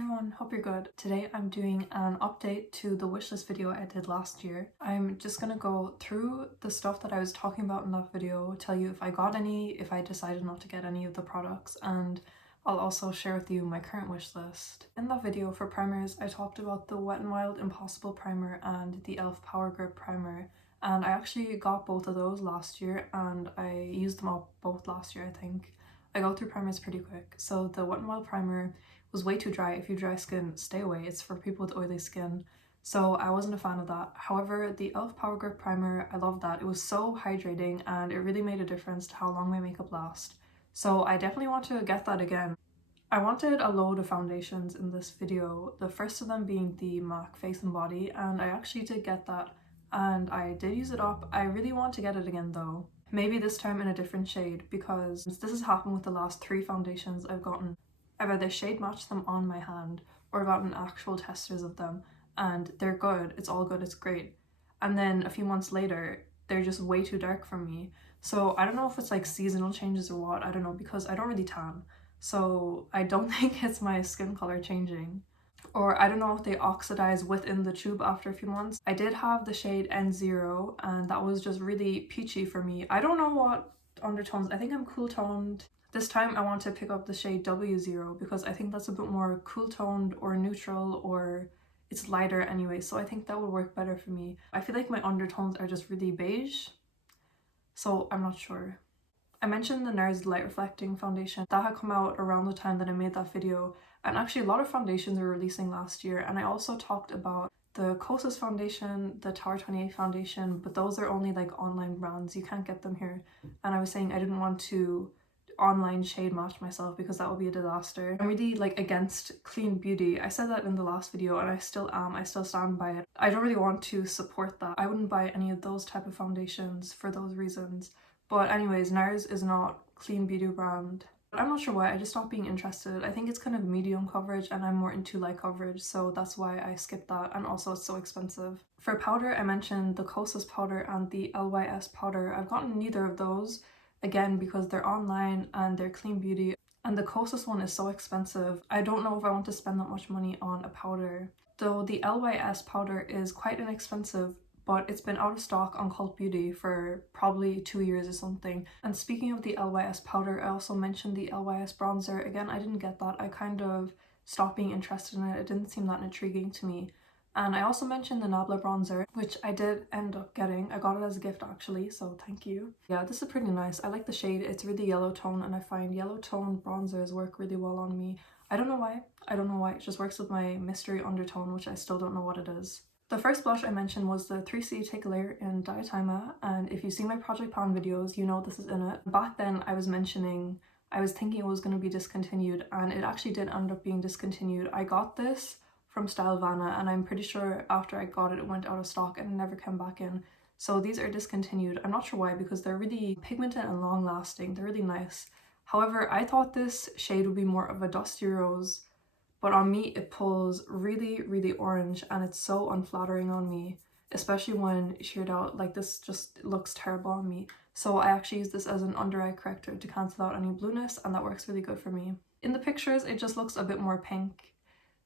everyone, hope you're good. Today I'm doing an update to the wishlist video I did last year. I'm just gonna go through the stuff that I was talking about in that video, tell you if I got any, if I decided not to get any of the products, and I'll also share with you my current wish list. In that video for primers, I talked about the Wet n Wild Impossible Primer and the e.l.f. Power Grip Primer, and I actually got both of those last year and I used them up both last year, I think. I go through primers pretty quick. So the Wet n Wild Primer was way too dry. If you dry skin, stay away. It's for people with oily skin. So I wasn't a fan of that. However, the e.l.f. Power Grip Primer, I loved that. It was so hydrating and it really made a difference to how long my makeup lasts. So I definitely want to get that again. I wanted a load of foundations in this video, the first of them being the MAC Face and Body, and I actually did get that and I did use it up. I really want to get it again though. Maybe this time in a different shade, because this has happened with the last 3 foundations I've gotten. I've either shade matched them on my hand or gotten actual testers of them and they're good, it's all good, it's great. And then a few months later, they're just way too dark for me. So I don't know if it's like seasonal changes or what, I don't know, because I don't really tan. So I don't think it's my skin color changing. Or I don't know if they oxidize within the tube after a few months. I did have the shade N0 and that was just really peachy for me. I don't know what undertones, I think I'm cool toned. This time I want to pick up the shade W0 because I think that's a bit more cool toned or neutral, or it's lighter anyway, so I think that would work better for me. I feel like my undertones are just really beige, so I'm not sure. I mentioned the NARS Light Reflecting Foundation. That had come out around the time that I made that video, and actually a lot of foundations were releasing last year, and I also talked about the Kosas foundation, the Tower 28 foundation, but those are only like online brands, you can't get them here. And I was saying I didn't want to online shade match myself because that would be a disaster. I'm really like against clean beauty. I said that in the last video and I still am. I still stand by it. I don't really want to support that. I wouldn't buy any of those type of foundations for those reasons. But anyways, NARS is not clean beauty brand. I'm not sure why, I just stopped being interested. I think it's kind of medium coverage and I'm more into light coverage, so that's why I skipped that, and also it's so expensive. For powder, I mentioned the Kosas powder and the LYS powder. I've gotten neither of those, again because they're online and they're clean beauty, and the Kosas one is so expensive. I don't know if I want to spend that much money on a powder. Though the LYS powder is quite inexpensive, but it's been out of stock on Cult Beauty for probably 2 years or something. And speaking of the LYS powder, I also mentioned the LYS bronzer. Again, I didn't get that. I kind of stopped being interested in it. It didn't seem that intriguing to me. And I also mentioned the Nabla bronzer, which I did end up getting. I got it as a gift actually, so thank you. Yeah, this is pretty nice. I like the shade. It's really yellow tone and I find yellow tone bronzers work really well on me. I don't know why. I don't know why. It just works with my mystery undertone, which I still don't know what it is. The first blush I mentioned was the 3C Take a Layer in Diatima, and if you've seen my Project Pan videos, you know this is in it. Back then I was thinking it was going to be discontinued, and it actually did end up being discontinued. I got this from Stylevana and I'm pretty sure after I got it, it went out of stock and it never came back in. So these are discontinued. I'm not sure why, because they're really pigmented and long lasting. They're really nice. However, I thought this shade would be more of a dusty rose, but on me it pulls really, really orange and it's so unflattering on me, especially when sheared out. Like, this just looks terrible on me. So I actually use this as an under eye corrector to cancel out any blueness, and that works really good for me. In the pictures, it just looks a bit more pink.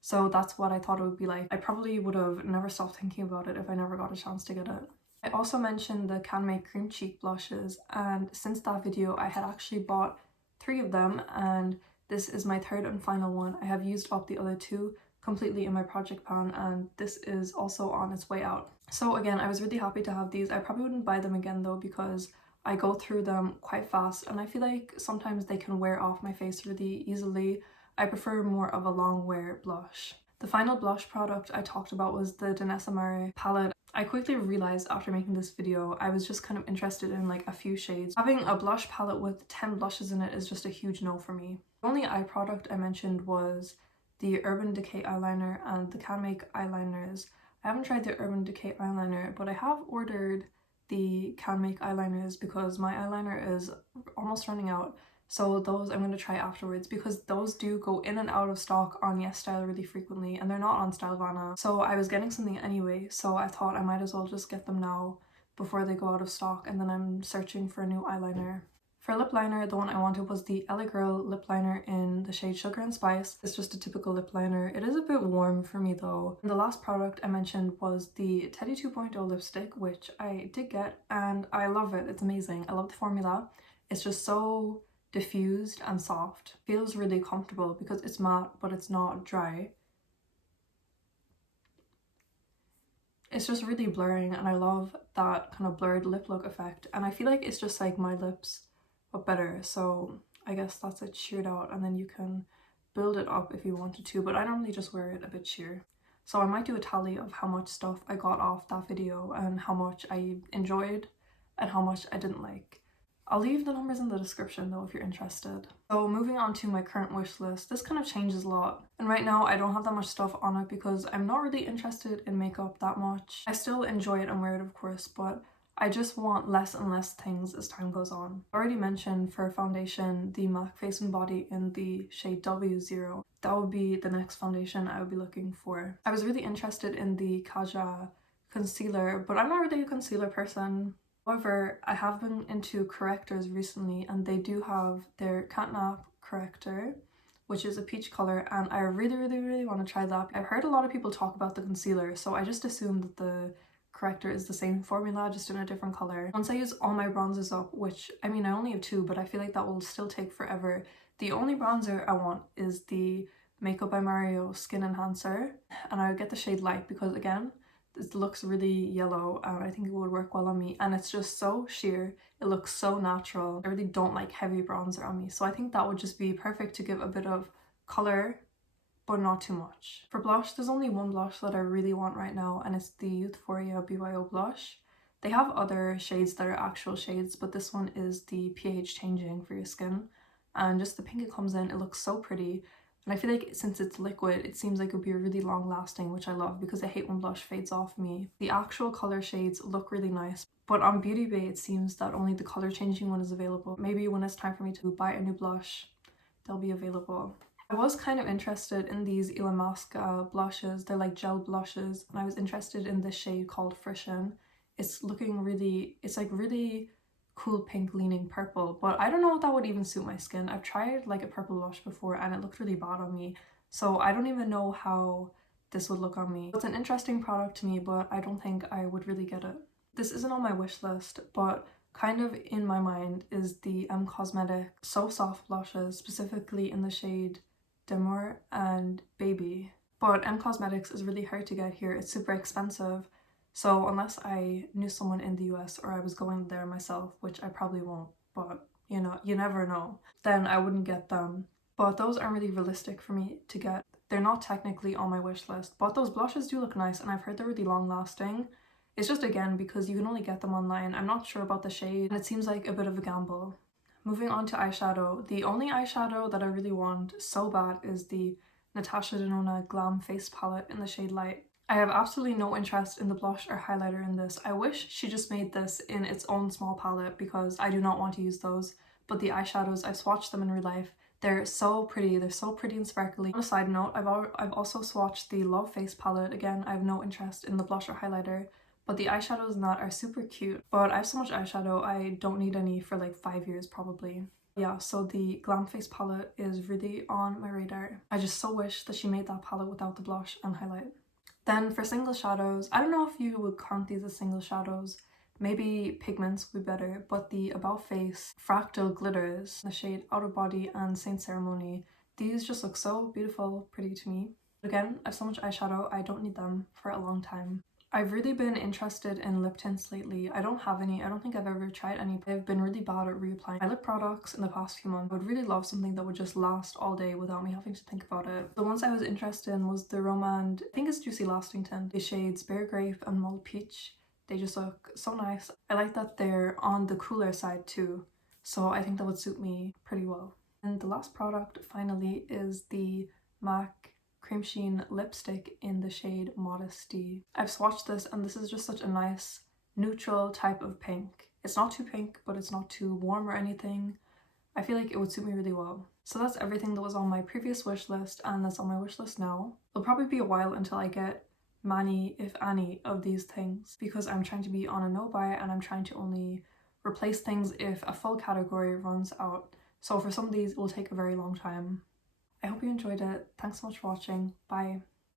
So that's what I thought it would be like. I probably would have never stopped thinking about it if I never got a chance to get it. I also mentioned the Can Make Cream Cheek blushes, and since that video I had actually bought 3 of them, and this is my 3rd and final one. I have used up the other 2 completely in my project pan, and this is also on its way out. So again, I was really happy to have these. I probably wouldn't buy them again though, because I go through them quite fast and I feel like sometimes they can wear off my face really easily. I prefer more of a long wear blush. The final blush product I talked about was the Danessa Mare palette. I quickly realized after making this video I was just kind of interested in like a few shades. Having a blush palette with 10 blushes in it is just a huge no for me. The only eye product I mentioned was the Urban Decay eyeliner and the Can Make eyeliners. I haven't tried the Urban Decay eyeliner, but I have ordered the Can Make eyeliners because my eyeliner is almost running out. So those I'm going to try afterwards, because those do go in and out of stock on YesStyle really frequently and they're not on Stylevana. So I was getting something anyway, so I thought I might as well just get them now before they go out of stock, and then I'm searching for a new eyeliner. For lip liner, the one I wanted was the LA Girl lip liner in the shade Sugar and Spice. It's just a typical lip liner. It is a bit warm for me though. And the last product I mentioned was the Teddy 2.0 lipstick, which I did get and I love it. It's amazing. I love the formula. It's just so diffused and soft. Feels really comfortable because it's matte but it's not dry. It's just really blurring and I love that kind of blurred lip look effect, and I feel like it's just like my lips but better, so I guess that's it sheared out, and then you can build it up if you wanted to, but I normally just wear it a bit sheer. So I might do a tally of how much stuff I got off that video and how much I enjoyed and how much I didn't like. I'll leave the numbers in the description though if you're interested. So moving on to my current wish list, this kind of changes a lot. And right now I don't have that much stuff on it because I'm not really interested in makeup that much. I still enjoy it and wear it of course, but I just want less and less things as time goes on. I already mentioned for foundation the MAC Face and Body in the shade W0. That would be the next foundation I would be looking for. I was really interested in the Kaja concealer, but I'm not really a concealer person. However, I have been into correctors recently and they do have their Catnap corrector, which is a peach color, and I really want to try that. I've heard a lot of people talk about the concealer, so I just assumed that the corrector is the same formula, just in a different color. Once I use all my bronzers up, which I mean I only have 2, but I feel like that will still take forever, the only bronzer I want is the Makeup by Mario Skin Enhancer, and I would get the shade Light because again, it looks really yellow and I think it would work well on me, and it's just so sheer, it looks so natural. I really don't like heavy bronzer on me, so I think that would just be perfect to give a bit of color but not too much. For blush, there's only one blush that I really want right now, and it's the Euphoria BYO blush. They have other shades that are actual shades, but this one is the pH changing for your skin, and just the pink it comes in, it looks so pretty. And I feel like since it's liquid, it seems like it would be really long lasting, which I love because I hate when blush fades off me. The actual color shades look really nice, but on Beauty Bay it seems that only the color changing one is available. Maybe when it's time for me to buy a new blush, they'll be available. I was kind of interested in these Illamasqua blushes. They're like gel blushes, and I was interested in this shade called Frisson. It's looking really, it's like really cool pink leaning purple, but I don't know if that would even suit my skin. I've tried like a purple blush before and it looked really bad on me, so I don't even know how this would look on me. It's an interesting product to me, but I don't think I would really get it. This isn't on my wish list, but kind of in my mind is the Cosmetics So Soft blushes, specifically in the shade Demure and Baby. But Cosmetics is really hard to get here. It's super expensive. So unless I knew someone in the US or I was going there myself, which I probably won't, but you know, you never know, then I wouldn't get them. But those aren't really realistic for me to get. They're not technically on my wish list, but those blushes do look nice and I've heard they're really long lasting. It's just again because you can only get them online. I'm not sure about the shade and it seems like a bit of a gamble. Moving on to eyeshadow, the only eyeshadow that I really want so bad is the Natasha Denona Glam Face Palette in the shade Light. I have absolutely no interest in the blush or highlighter in this. I wish she just made this in its own small palette because I do not want to use those. But the eyeshadows, I've swatched them in real life. They're so pretty. They're so pretty and sparkly. On a side note, I've also swatched the Love Face palette. Again, I have no interest in the blush or highlighter, but the eyeshadows in that are super cute. But I have so much eyeshadow, I don't need any for like 5 years probably. Yeah, so the Glam Face palette is really on my radar. I just so wish that she made that palette without the blush and highlight. Then for single shadows, I don't know if you would count these as single shadows. Maybe pigments would be better, but the About Face Fractal Glitters, the shade Outer Body and Saint Ceremony, these just look so beautiful, pretty to me. Again, I have so much eyeshadow, I don't need them for a long time. I've really been interested in lip tints lately. I don't have any. I don't think I've ever tried any. I've been really bad at reapplying my lip products in the past few months. I would really love something that would just last all day without me having to think about it. The ones I was interested in was the Romand, I think it's Juicy Lasting Tint, the shades Bare Grape and Mulled Peach. They just look so nice. I like that they're on the cooler side too, so I think that would suit me pretty well. And the last product finally is the MAC Cream Sheen lipstick in the shade Modesty. I've swatched this and this is just such a nice neutral type of pink. It's not too pink, but it's not too warm or anything. I feel like it would suit me really well. So that's everything that was on my previous wish list and that's on my wish list now. It'll probably be a while until I get many, if any, of these things because I'm trying to be on a no buy and I'm trying to only replace things if a full category runs out. So for some of these, it will take a very long time. I hope you enjoyed it. Thanks so much for watching. Bye.